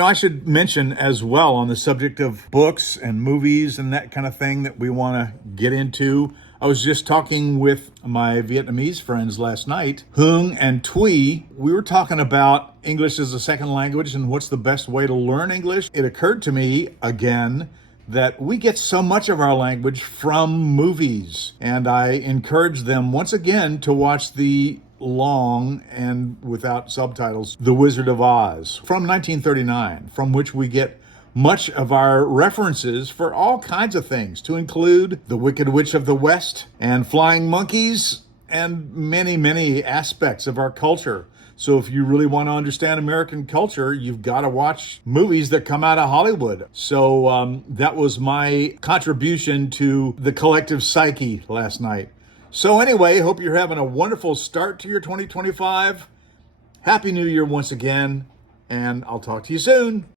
I should mention as well on the subject of books and movies and that kind of thing that we want to get into. I was just talking with my Vietnamese friends last night, Hung and Thuy. We were talking about English as a second language and what's the best way to learn English. It occurred to me again that we get so much of our language from movies. And I encourage them once again to watch the long and without subtitles, The Wizard of Oz from 1939, from which we get much of our references for all kinds of things, to include The Wicked Witch of the West and flying monkeys and many, many aspects of our culture. So if you really want to understand American culture, you've got to watch movies that come out of Hollywood. So that was my contribution to the collective psyche last night. So anyway, hope you're having a wonderful start to your 2025. Happy New Year once again, and I'll talk to you soon.